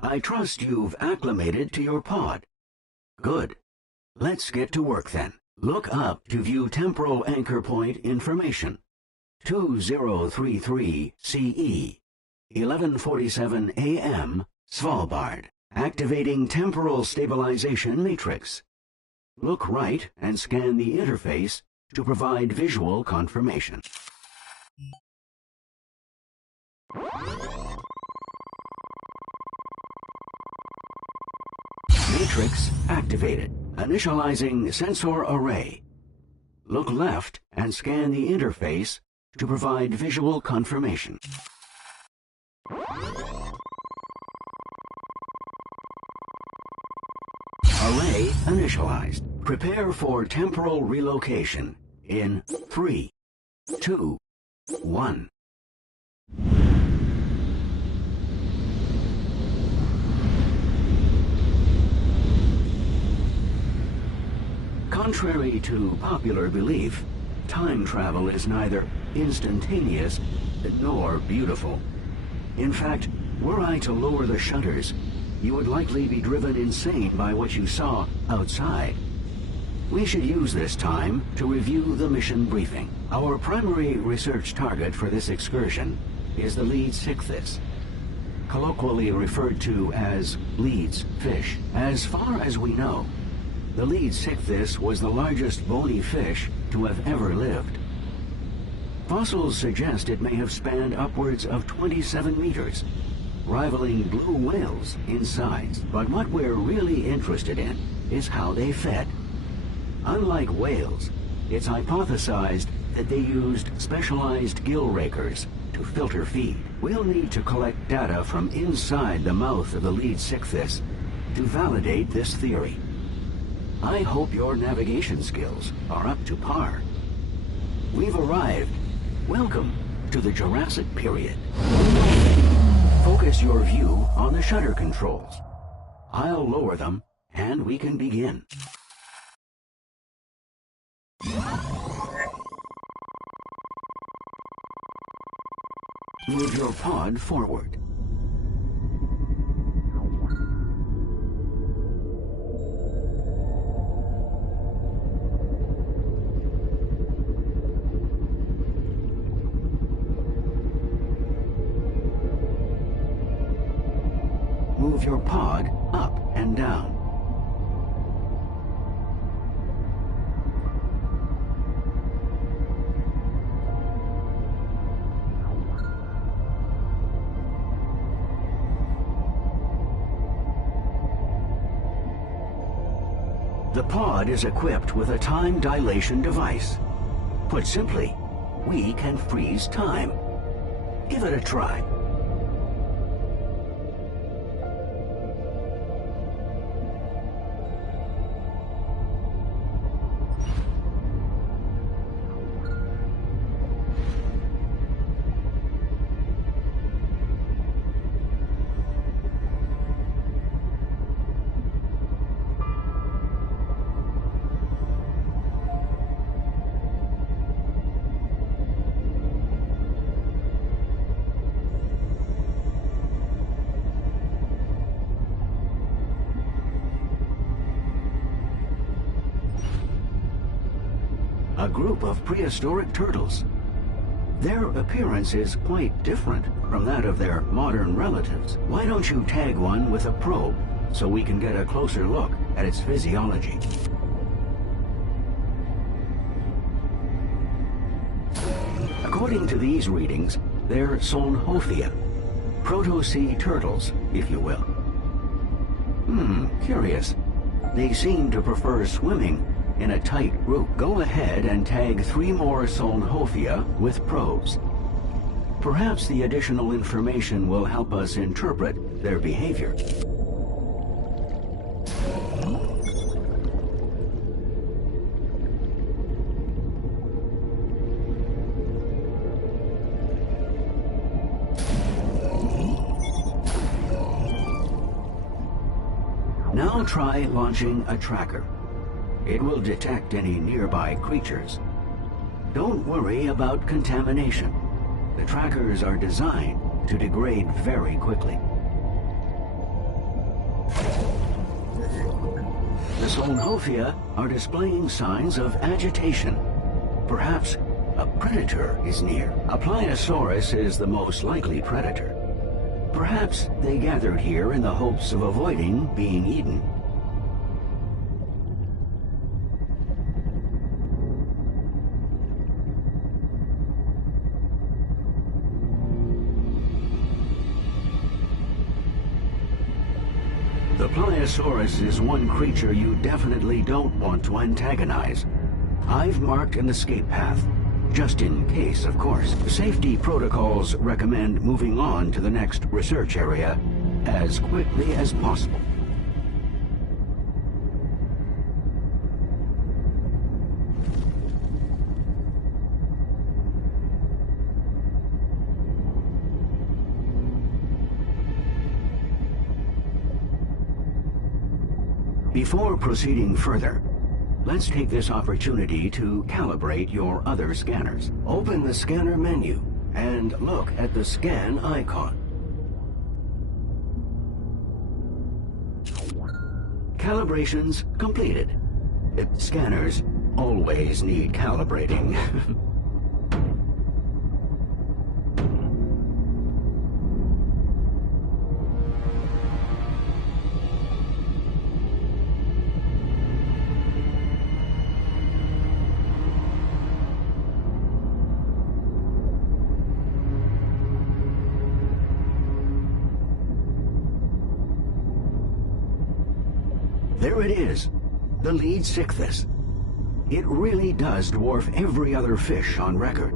I trust you've acclimated to your pod. Good. Let's get to work then. Look up to view temporal anchor point information. 2033 CE, 11:47 AM, Svalbard. Activating temporal stabilization matrix. Look right and scan the interface to provide visual confirmation. Matrix activated. Initializing sensor array. Look left and scan the interface to provide visual confirmation. Array initialized. Prepare for temporal relocation in 3, 2, 1. Contrary to popular belief, time travel is neither instantaneous nor beautiful. In fact, were I to lower the shutters, you would likely be driven insane by what you saw outside. We should use this time to review the mission briefing. Our primary research target for this excursion is the Leeds Ichthys, colloquially referred to as Leeds fish. As far as we know, the Leeds Ichthys was the largest bony fish to have ever lived. Fossils suggest it may have spanned upwards of 27 meters, rivaling blue whales in size. But what we're really interested in is how they fed. Unlike whales, it's hypothesized that they used specialized gill rakers to filter feed. We'll need to collect data from inside the mouth of the Leeds Ichthys to validate this theory. I hope your navigation skills are up to par. We've arrived. Welcome to the Jurassic period. Focus your view on the shutter controls. I'll lower them, and we can begin. Move your pod forward. Move your pod up and down. The pod is equipped with a time dilation device. Put simply, we can freeze time. Give it a try. A group of prehistoric turtles. Their appearance is quite different from that of their modern relatives. Why don't you tag one with a probe so we can get a closer look at its physiology? According to these readings, they're Solnhophia, proto-sea turtles, if you will. Curious. They seem to prefer swimming in a tight group. Go ahead and tag 3 more Solnhophia with probes. Perhaps the additional information will help us interpret their behavior. Now try launching a tracker. It will detect any nearby creatures. Don't worry about contamination. The trackers are designed to degrade very quickly. The Solnhofia are displaying signs of agitation. Perhaps a predator is near. A Pliosaurus is the most likely predator. Perhaps they gathered here in the hopes of avoiding being eaten. The Pliosaurus is one creature you definitely don't want to antagonize. I've marked an escape path, just in case, of course. Safety protocols recommend moving on to the next research area as quickly as possible. Before proceeding further, let's take this opportunity to calibrate your other scanners. Open the scanner menu and look at the scan icon. Calibrations completed. Scanners always need calibrating. There it is, the lead Sichthys. It really does dwarf every other fish on record.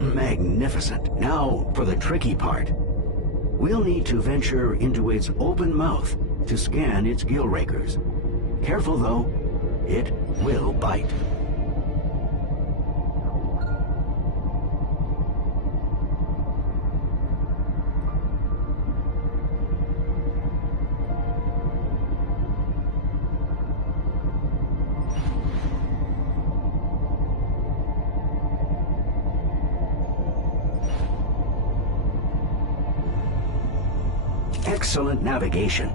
Magnificent. Now for the tricky part. We'll need to venture into its open mouth to scan its gill rakers. Careful though, it will bite. Excellent navigation.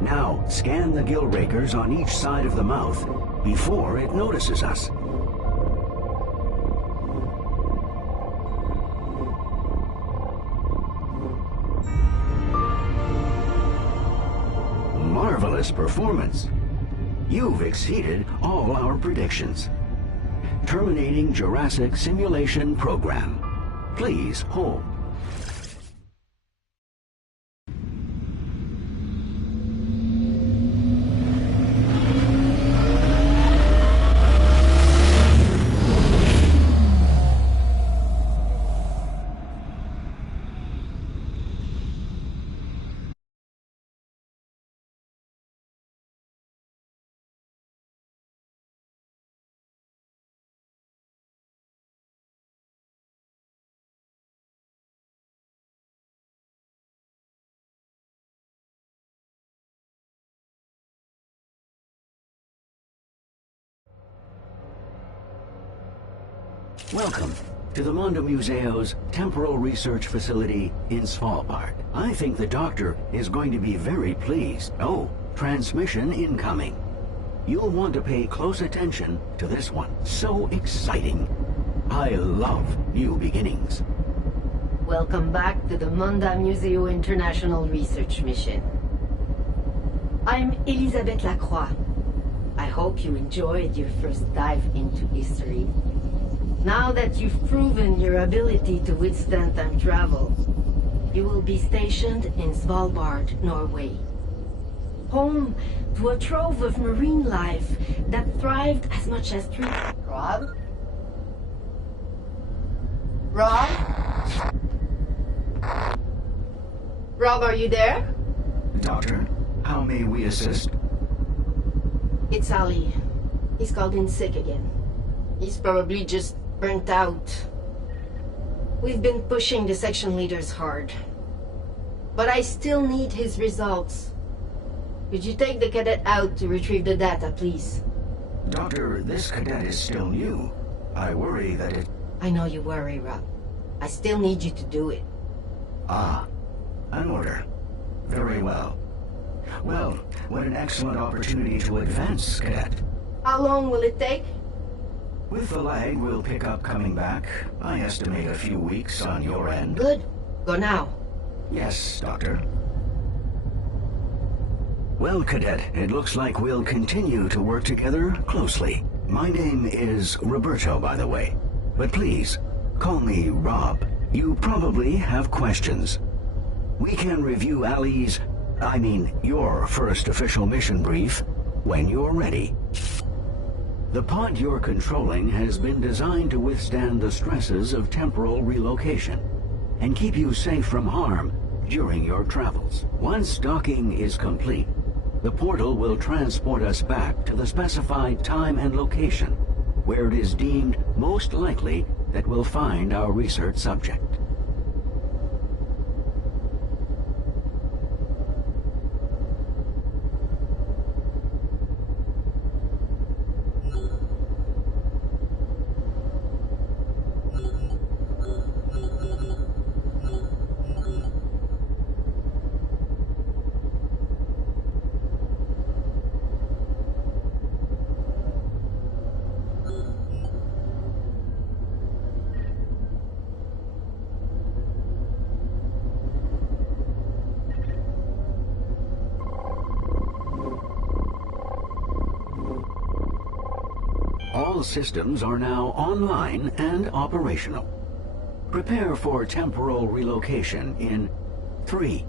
Now, scan the gill rakers on each side of the mouth before it notices us. Marvelous performance. You've exceeded all our predictions. Terminating Jurassic Simulation Program. Please hold. Welcome to the Mondo Museo's Temporal Research Facility in Svalbard. I think the doctor is going to be very pleased. Oh, transmission incoming. You'll want to pay close attention to this one. So exciting. I love new beginnings. Welcome back to the Mondo Museo International Research Mission. I'm Elisabeth Lacroix. I hope you enjoyed your first dive into history. Now that you've proven your ability to withstand time travel, you will be stationed in Svalbard, Norway. Home to a trove of marine life that thrived as much as three... Rob? Rob? Rob, are you there? Doctor, how may we assist? It's Ali. He's called in sick again. He's probably just burnt out. We've been pushing the section leaders hard. But I still need his results. Could you take the cadet out to retrieve the data, please? Doctor, this cadet is still new. I worry that it... I know you worry, Rob. I still need you to do it. Ah, an order. Very well. Well, what an excellent opportunity to advance, Cadet. How long will it take? With the lag we'll pick up coming back, I estimate a few weeks on your end. Good. Go now. Yes, Doctor. Well, Cadet, it looks like we'll continue to work together closely. My name is Roberto, by the way. But please, call me Rob. You probably have questions. We can review your first official mission brief when you're ready. The pod you're controlling has been designed to withstand the stresses of temporal relocation and keep you safe from harm during your travels. Once docking is complete, the portal will transport us back to the specified time and location where it is deemed most likely that we'll find our research subject. All systems are now online and operational. Prepare for temporal relocation in 3,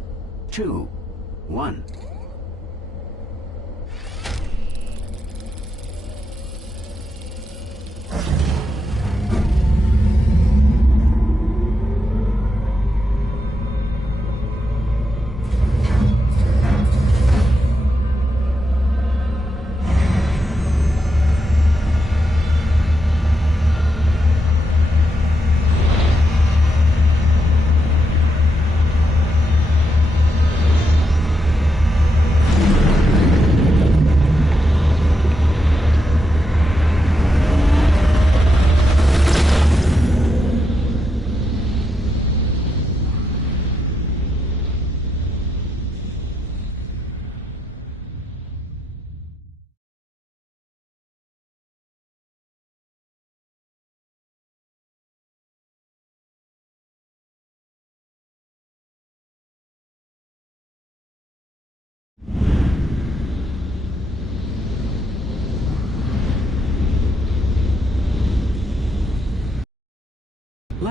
2, 1.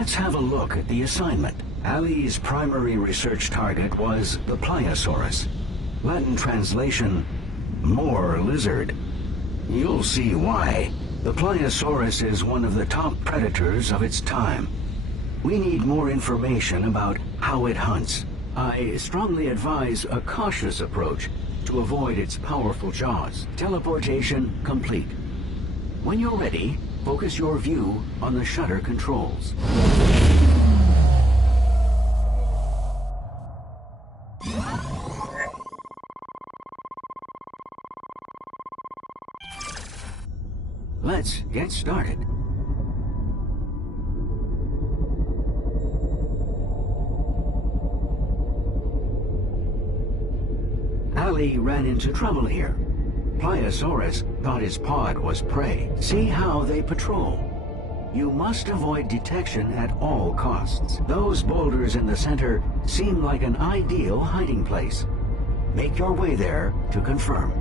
Let's have a look at the assignment. Ali's primary research target was the Pliosaurus. Latin translation, more lizard. You'll see why. The Pliosaurus is one of the top predators of its time. We need more information about how it hunts. I strongly advise a cautious approach to avoid its powerful jaws. Teleportation complete. When you're ready, focus your view on the shutter controls. Let's get started. Ali ran into trouble here. Pliosaurus thought his pod was prey. See how they patrol. You must avoid detection at all costs. Those boulders in the center seem like an ideal hiding place. Make your way there to confirm.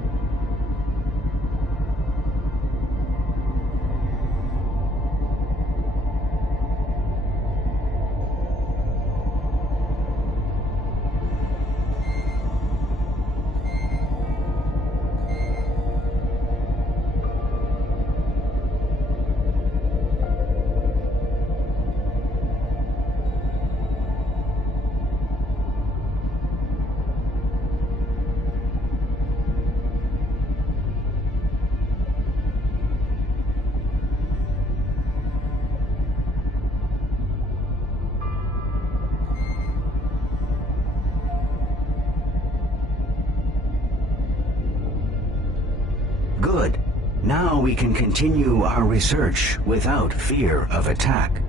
Good. Now we can continue our research without fear of attack.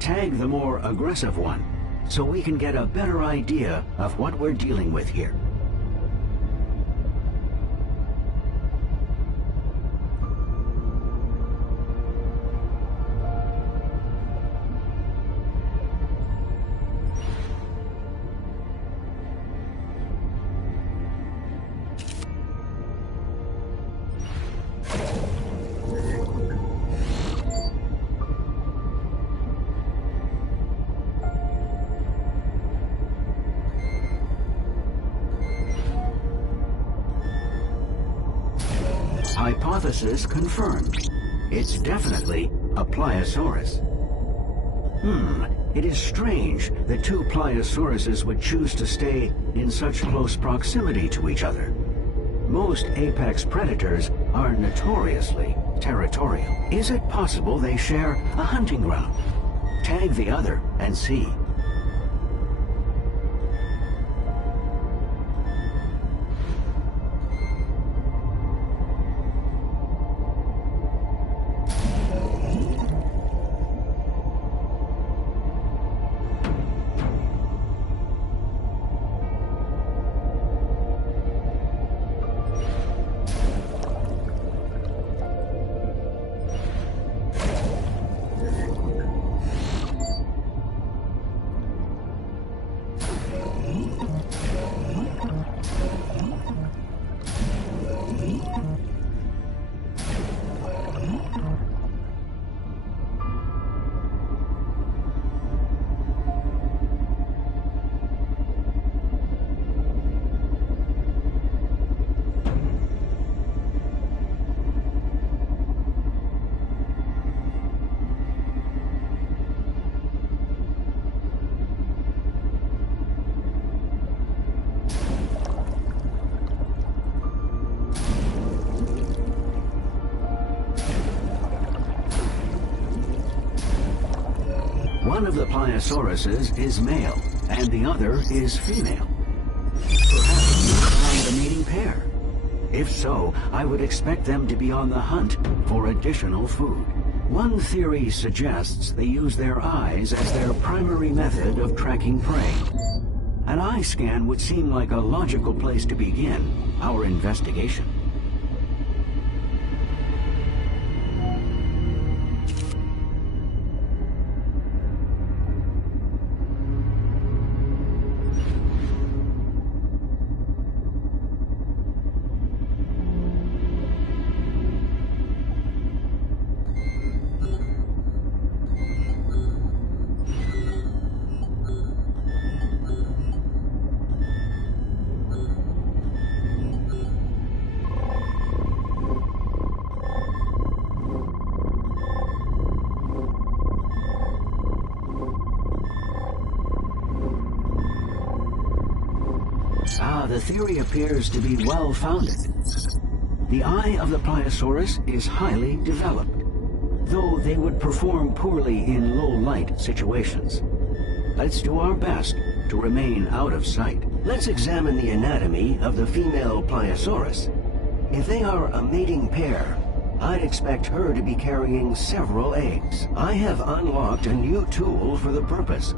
Tag the more aggressive one, so we can get a better idea of what we're dealing with here. Hypothesis confirmed. It's definitely a Pliosaurus. It is strange that two Pliosauruses would choose to stay in such close proximity to each other. Most apex predators are notoriously territorial. Is it possible they share a hunting ground? Tag the other and see. One of the Pliosauruses is male, and the other is female. Perhaps you found a mating pair. If so, I would expect them to be on the hunt for additional food. One theory suggests they use their eyes as their primary method of tracking prey. An eye scan would seem like a logical place to begin our investigation. The theory appears to be well-founded. The eye of the Pliosaurus is highly developed, though they would perform poorly in low-light situations. Let's do our best to remain out of sight. Let's examine the anatomy of the female Pliosaurus. If they are a mating pair, I'd expect her to be carrying several eggs. I have unlocked a new tool for the purpose.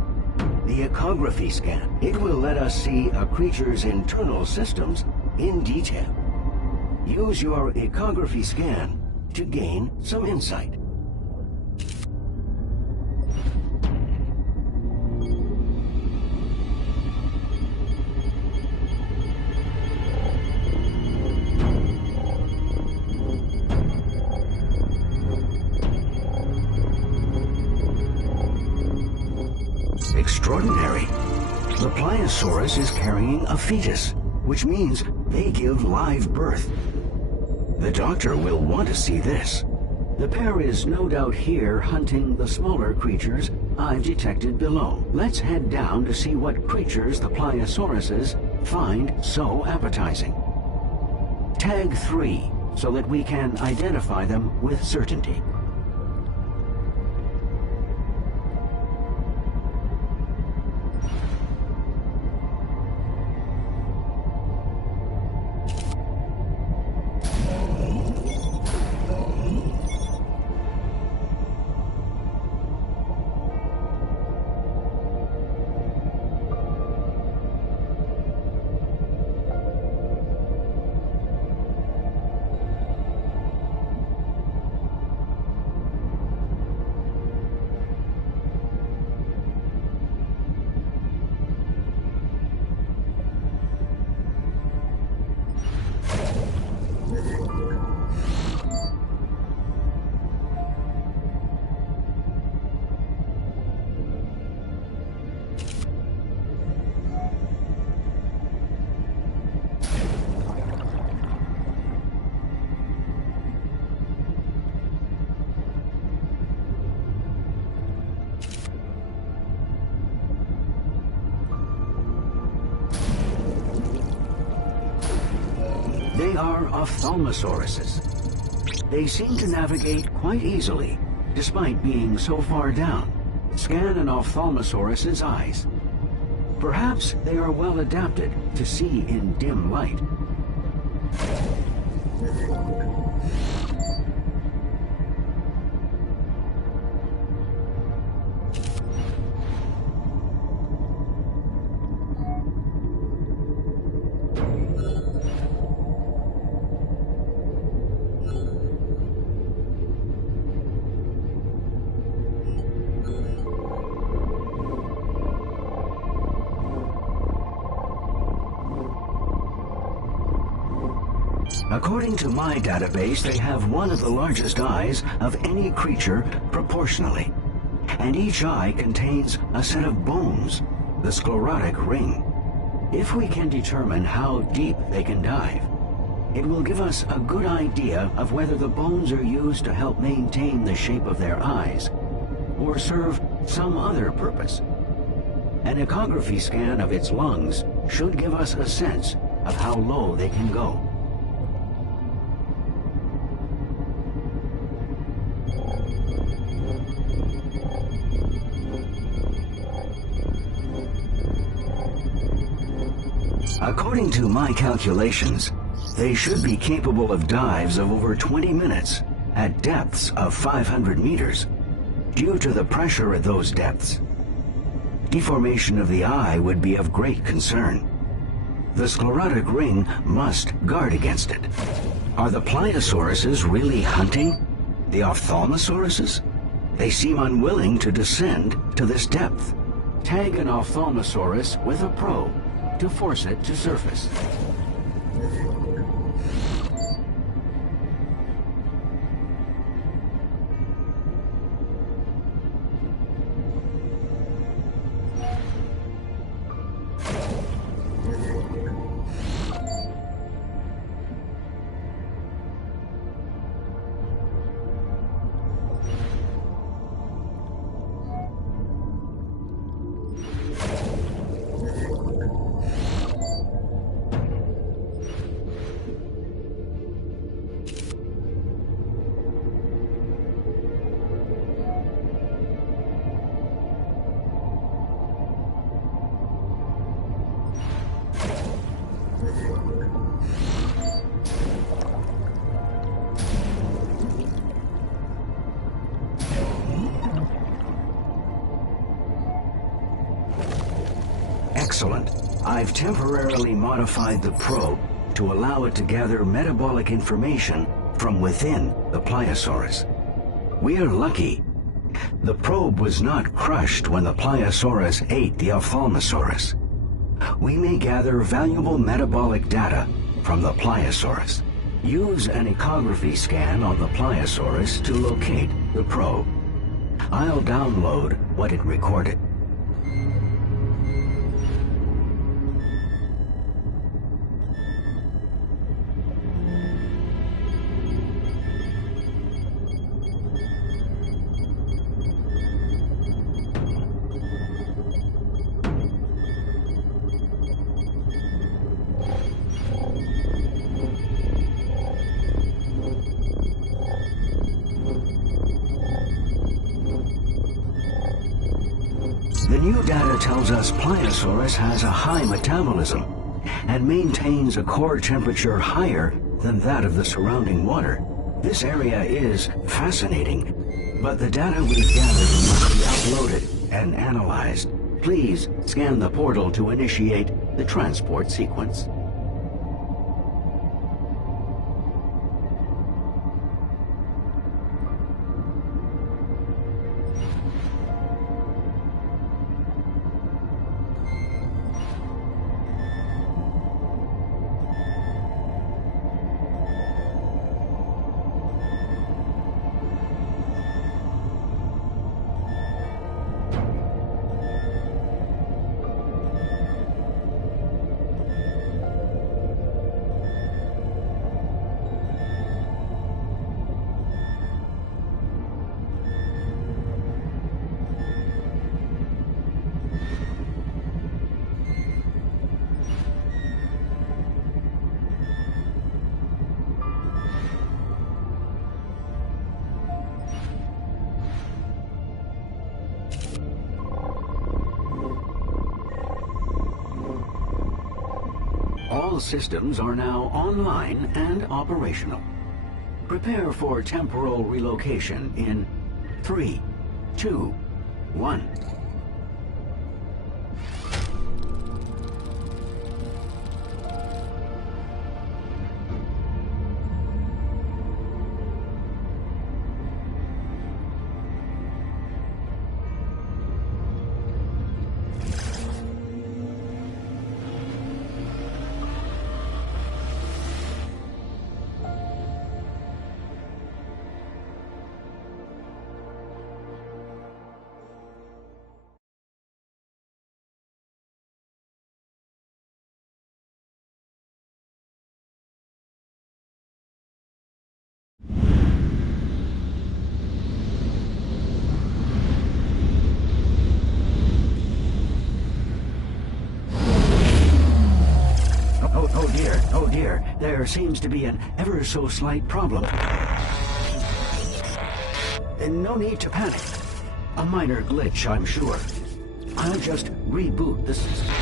The ecography scan. It will let us see a creature's internal systems in detail. Use your ecography scan to gain some insight. Extraordinary. The Pliosaurus is carrying a fetus, which means they give live birth. The doctor will want to see this. The pair is no doubt here hunting the smaller creatures I've detected below. Let's head down to see what creatures the Pliosauruses find so appetizing. Tag 3, so that we can identify them with certainty. They are ophthalmosauruses. They seem to navigate quite easily, despite being so far down. Scan an ophthalmosaurus's eyes. Perhaps they are well adapted to see in dim light. According to my database, they have one of the largest eyes of any creature proportionally. And each eye contains a set of bones, the sclerotic ring. If we can determine how deep they can dive, it will give us a good idea of whether the bones are used to help maintain the shape of their eyes or serve some other purpose. An echography scan of its lungs should give us a sense of how low they can go. According to my calculations, they should be capable of dives of over 20 minutes at depths of 500 meters due to the pressure at those depths. Deformation of the eye would be of great concern. The sclerotic ring must guard against it. Are the pliosauruses really hunting the ophthalmosauruses? They seem unwilling to descend to this depth. Tag an ophthalmosaurus with a probe to force it to surface. Excellent. I've temporarily modified the probe to allow it to gather metabolic information from within the Pliosaurus. We're lucky. The probe was not crushed when the Pliosaurus ate the Ophthalmosaurus. We may gather valuable metabolic data from the Pliosaurus. Use an echography scan on the Pliosaurus to locate the probe. I'll download what it recorded. The new data tells us Pliosaurus has a high metabolism and maintains a core temperature higher than that of the surrounding water. This area is fascinating, but the data we've gathered must be uploaded and analyzed. Please scan the portal to initiate the transport sequence. All systems are now online and operational. Prepare for temporal relocation in 3, 2, 1. Oh dear, there seems to be an ever so slight problem. No need to panic. A minor glitch, I'm sure. I'll just reboot the system.